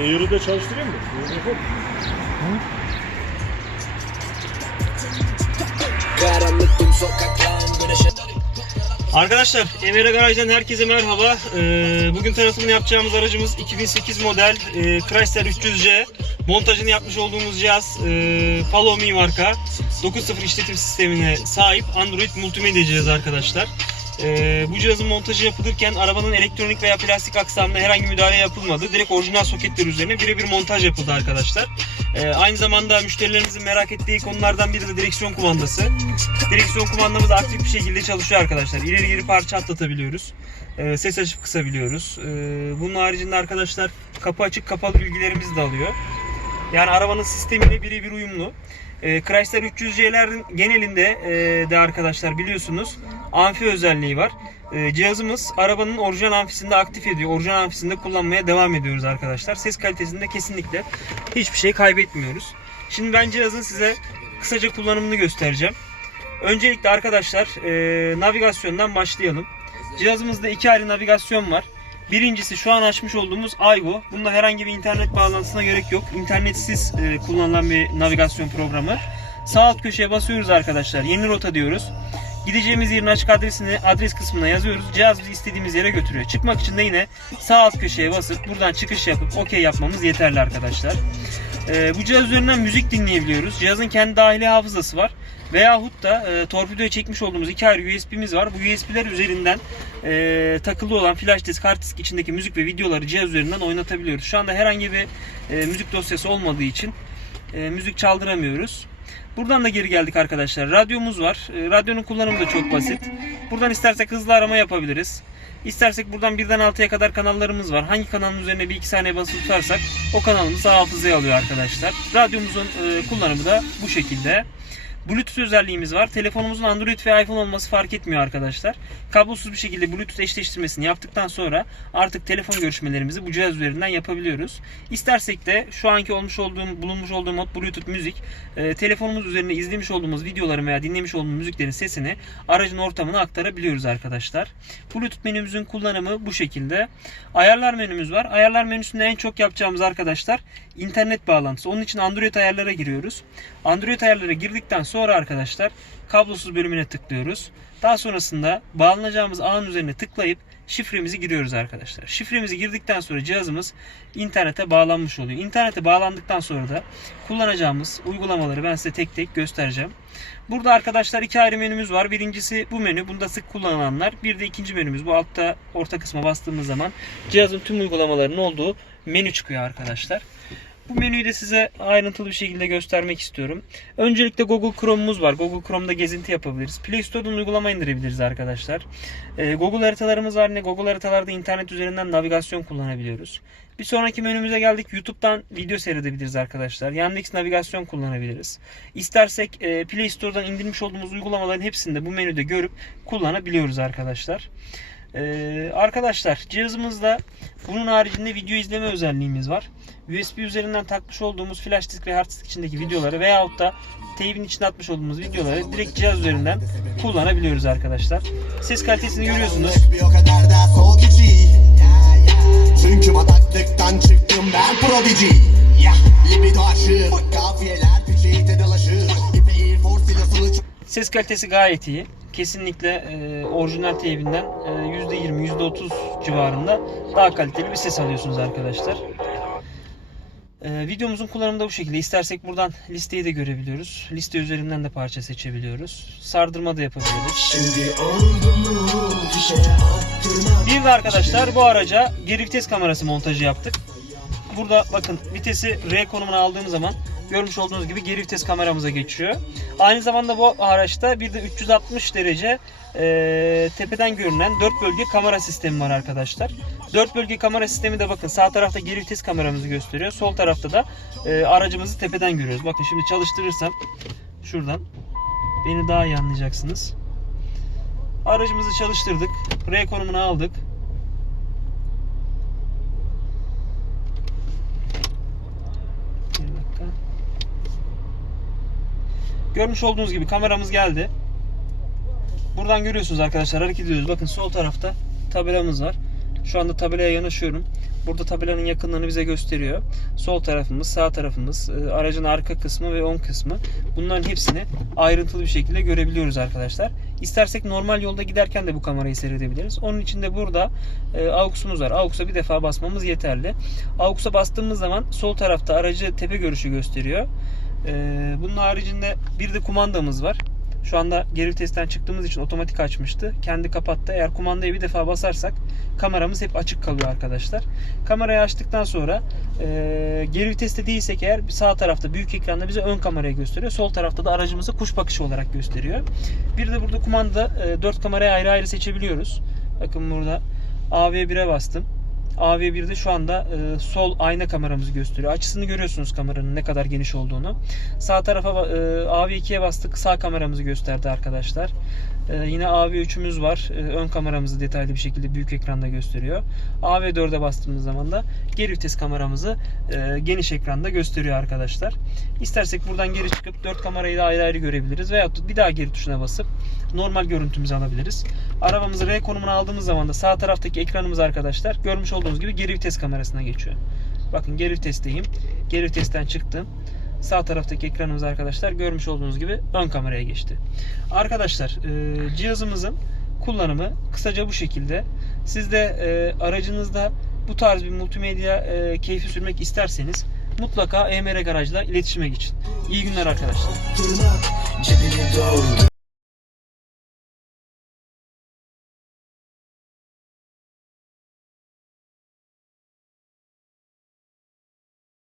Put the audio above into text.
Euro da çalıştırayım mı? Euro yapalım. Arkadaşlar Emre Garaj'dan herkese merhaba. Ee, bugün tanıtımını yapacağımız aracımız 2008 model e, Chrysler 300C. Montajını yapmış olduğumuz cihaz e, Palomi marka. 9.0 işletim sistemine sahip Android multimedya cihazı arkadaşlar. Ee, bu cihazın montajı yapılırken arabanın elektronik veya plastik aksamına herhangi müdahale yapılmadı. Direkt orijinal soketler üzerine birebir montaj yapıldı arkadaşlar. Ee, aynı zamanda müşterilerimizin merak ettiği konulardan biri de direksiyon kumandası. Direksiyon kumandamız aktif bir şekilde çalışıyor arkadaşlar. İleri geri parça atlatabiliyoruz. Ee, ses açıp kısabiliyoruz. Ee, bunun haricinde arkadaşlar kapı açık kapalı bilgilerimizi de alıyor. Yani arabanın sistemiyle birebir uyumlu. Ee, Chrysler 300C'lerin genelinde e, de arkadaşlar biliyorsunuz amfi özelliği var. Ee, cihazımız arabanın orijinal amfisinde aktif ediyor. Orijinal amfisinde kullanmaya devam ediyoruz arkadaşlar. Ses kalitesinde kesinlikle hiçbir şey kaybetmiyoruz. Şimdi ben cihazın size kısaca kullanımını göstereceğim. Öncelikle arkadaşlar e, navigasyondan başlayalım. Cihazımızda iki ayrı navigasyon var. Birincisi şu an açmış olduğumuz Aygo. Bunda herhangi bir internet bağlantısına gerek yok. İnternetsiz e, kullanılan bir navigasyon programı. Sağ alt köşeye basıyoruz arkadaşlar. Yeni rota diyoruz. Gideceğimiz yerin açık adresini adres kısmına yazıyoruz. Cihaz bizi istediğimiz yere götürüyor. Çıkmak için de yine sağ alt köşeye basıp buradan çıkış yapıp OK yapmamız yeterli arkadaşlar. Ee, bu cihaz üzerinden müzik dinleyebiliyoruz. Cihazın kendi dahili hafızası var. Veyahut da e, torpidoya çekmiş olduğumuz iki ayrı USB'miz var. Bu USB'ler üzerinden e, takılı olan flash disk, hard disk içindeki müzik ve videoları cihaz üzerinden oynatabiliyoruz. Şu anda herhangi bir e, müzik dosyası olmadığı için e, müzik çaldıramıyoruz. Buradan da geri geldik arkadaşlar. Radyomuz var. E, radyonun kullanımı da çok basit. Buradan istersek hızlı arama yapabiliriz. İstersek buradan birden 6'ya kadar kanallarımız var. Hangi kanalın üzerine bir iki saniye basılı tutarsak o kanalımızı hafızaya alıyor arkadaşlar. Radyomuzun e, kullanımı da bu şekilde. Bluetooth özelliğimiz var. Telefonumuzun Android ve iPhone olması fark etmiyor arkadaşlar. Kablosuz bir şekilde Bluetooth eşleştirmesini yaptıktan sonra artık telefon görüşmelerimizi bu cihaz üzerinden yapabiliyoruz. İstersek de şu anki olmuş olduğum, bulunmuş olduğum mod Bluetooth müzik, e, telefonumuz üzerinde izlemiş olduğumuz videoların veya dinlemiş olduğumuz müziklerin sesini aracın ortamına aktarabiliyoruz arkadaşlar. Bluetooth menümüzün kullanımı bu şekilde. Ayarlar menümüz var. Ayarlar menüsünde en çok yapacağımız arkadaşlar internet bağlantısı. Onun için Android ayarlara giriyoruz. Android ayarlara girdikten sonra arkadaşlar kablosuz bölümüne tıklıyoruz. Daha sonrasında bağlanacağımız ağın üzerine tıklayıp şifremizi giriyoruz arkadaşlar. Şifremizi girdikten sonra cihazımız internete bağlanmış oluyor. İnternete bağlandıktan sonra da kullanacağımız uygulamaları ben size tek tek göstereceğim. Burada arkadaşlar iki ayrı menümüz var. Birincisi bu menü. Bunda sık kullanılanlar. Bir de ikinci menümüz. Bu altta orta kısma bastığımız zaman cihazın tüm uygulamalarının olduğu menü çıkıyor arkadaşlar. Bu menüyü de size ayrıntılı bir şekilde göstermek istiyorum. Öncelikle Google Chrome'umuz var. Google Chrome'da gezinti yapabiliriz. Play Store'dan uygulama indirebiliriz arkadaşlar. Ee, Google haritalarımız var. Ne Google haritalarda internet üzerinden navigasyon kullanabiliyoruz. Bir sonraki menümüze geldik. YouTube'dan video seyredebiliriz arkadaşlar. Yandex navigasyon kullanabiliriz. İstersek e, Play Store'dan indirmiş olduğumuz uygulamaların hepsini de bu menüde görüp kullanabiliyoruz arkadaşlar. Ee, arkadaşlar cihazımızda bunun haricinde video izleme özelliğimiz var. USB üzerinden takmış olduğumuz flash disk ve hard disk içindeki videoları veyahut da teybin içine atmış olduğumuz videoları direkt cihaz üzerinden kullanabiliyoruz arkadaşlar. Ses kalitesini görüyorsunuz. İçi Çünkü bataklıktan çıktım ben prodigy Libido Kafiyeler Ses kalitesi gayet iyi. Kesinlikle e, orijinal teybinden e, %20, %30 civarında daha kaliteli bir ses alıyorsunuz arkadaşlar. E, videomuzun kullanımı da bu şekilde. İstersek buradan listeyi de görebiliyoruz. Liste üzerinden de parça seçebiliyoruz. Sardırma da yapabiliriz. Şimdi Bir de arkadaşlar bu araca geri vites kamerası montajı yaptık. Burada bakın vitesi R konumuna aldığım zaman görmüş olduğunuz gibi geri vites kameramıza geçiyor. Aynı zamanda bu araçta bir de 360 derece e, tepeden görünen 4 bölge kamera sistemi var arkadaşlar. 4 bölge kamera sistemi de bakın sağ tarafta geri vites kameramızı gösteriyor. Sol tarafta da e, aracımızı tepeden görüyoruz. Bakın şimdi çalıştırırsam şuradan beni daha iyi anlayacaksınız. Aracımızı çalıştırdık. R konumuna aldık. Bir dakika. Görmüş olduğunuz gibi kameramız geldi. Buradan görüyorsunuz arkadaşlar hareket ediyoruz. Bakın sol tarafta tabelamız var. Şu anda tabelaya yanaşıyorum. Burada tabelanın yakınlığını bize gösteriyor. Sol tarafımız, sağ tarafımız, e, aracın arka kısmı ve ön kısmı. Bunların hepsini ayrıntılı bir şekilde görebiliyoruz arkadaşlar. İstersek normal yolda giderken de bu kamerayı seyredebiliriz. Onun için de burada e, AUX'umuz var. AUX'a bir defa basmamız yeterli. AUX'a bastığımız zaman sol tarafta aracı tepe görüşü gösteriyor. E, bunun haricinde bir de kumandamız var. Şu anda geri vitesten çıktığımız için otomatik açmıştı. Kendi kapattı. Eğer kumandayı bir defa basarsak kameramız hep açık kalıyor arkadaşlar. Kamerayı açtıktan sonra e, geri viteste değilsek eğer sağ tarafta büyük ekranda bize ön kamerayı gösteriyor. Sol tarafta da aracımızı kuş bakışı olarak gösteriyor. Bir de burada kumanda e, 4 kamerayı ayrı ayrı seçebiliyoruz. Bakın burada AV1'e bastım. AV1'de şu anda e, sol ayna kameramızı gösteriyor. Açısını görüyorsunuz kameranın ne kadar geniş olduğunu. Sağ tarafa e, AV2'ye bastık. Sağ kameramızı gösterdi arkadaşlar. E, yine AV3'ümüz var. E, ön kameramızı detaylı bir şekilde büyük ekranda gösteriyor. AV4'e bastığımız zaman da geri vites kameramızı e, geniş ekranda gösteriyor arkadaşlar. İstersek buradan geri çıkıp 4 kamerayı da ayrı ayrı görebiliriz. Veyahut bir daha geri tuşuna basıp normal görüntümüzü alabiliriz. Arabamızı R konumuna aldığımız zaman da sağ taraftaki ekranımız arkadaşlar görmüş olduğunuz gibi geri vites kamerasına geçiyor. Bakın geri vitesteyim. Geri vitesten çıktım. Sağ taraftaki ekranımız arkadaşlar görmüş olduğunuz gibi ön kameraya geçti. Arkadaşlar e, cihazımızın kullanımı kısaca bu şekilde. Siz de e, aracınızda bu tarz bir multimedya e, keyfi sürmek isterseniz mutlaka EMR Garaj'la iletişime geçin. İyi günler arkadaşlar.